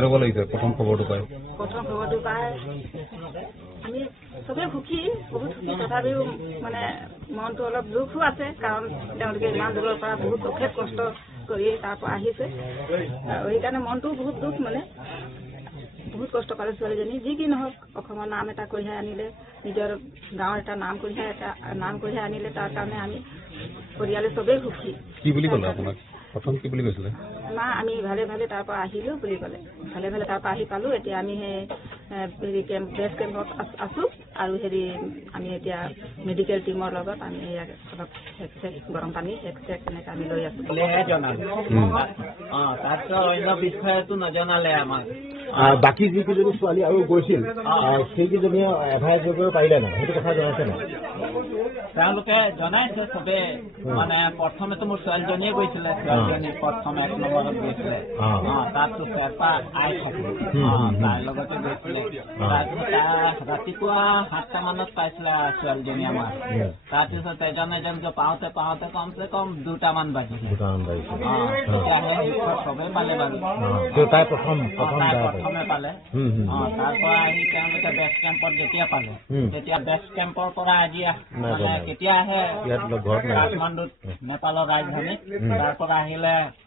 কেনেকুৱা লাগিছে প্ৰথম খবৰটো পাই? প্ৰথম খবৰটো পাই আমি চবেই সুখী, বহুত সুখী। তথাপিও মানে মনটো অলপ দুখো আছে, কাৰণ তেওঁলোকে ইমান দূৰৰ পৰা বহুত অশেষ কষ্ট কৰি তাৰ পৰা আহিছে আৰু সেইকাৰণে মনটোও বহুত দুখ। মানে বহুত কষ্ট পালে ছোৱালীজনী, যি কি নহওক অসমৰ নাম এটা কঢ়িয়াই আনিলে, নিজৰ গাঁৱৰ এটা নাম কঢ়িয়াই আনিলে। তাৰ কাৰণে আমি পৰিয়ালে চবেই সুখী। কি বুলি ক'লে আপোনাক? প্ৰথম কি বুলি কৈছিলে? মা আমি ভালে ভালে তাৰ পৰা আহিলোঁ বুলি ক'লে। ভালে ভালে তাৰ পৰা আহি পালোঁ। এতিয়া আমি সেই বেছ কেম্পত আছোঁ আৰু আমি এতিয়া মেডিকেল টিমৰ লগত আমি অলপ চেক গৰম পানী চেক এনেকৈ আমি লৈ আছোঁ। তাৰপিছত অন্য বিষয়টো নজনালে আমাক। বাকী যিকেইজনী ছোৱালী আৰু গৈছিল সেইকেইজনীয়ে এডভাইচ কৰিব পাৰিলে নাই, সেইটো কথা জনাইছে নাই? তেওঁলোকে জনাইছে চবে। মানে প্ৰথমেতো মোৰ ছোৱালীজনীয়ে গৈছিলে, ছোৱালীজনী প্ৰথম 1 নম্বৰত গৈছিলে। তাৰপিছত চেপা আই থাকিলে, তাইৰ লগতে গৈছিলে। তাৰপিছত ৰাতিপুৱা 7টা মানত পাইছিলে ছোৱালীজনী আমাৰ। তাৰপিছত এজনকৈ পাওঁতে কমচে কম 2টামান বাজিছে। চবেই পালে বাৰু। তাই প্ৰথমে পালে। তাৰ পৰা আহি তেওঁলোকে বেছ কেম্পত যেতিয়া পালে, তেতিয়া বেছ কেম্পৰ পৰা আজি মানে কেতিয়া আহে কাঠমাণ্ডুত, নেপালৰ ৰাজধানীত, তাৰ পৰা আহিলে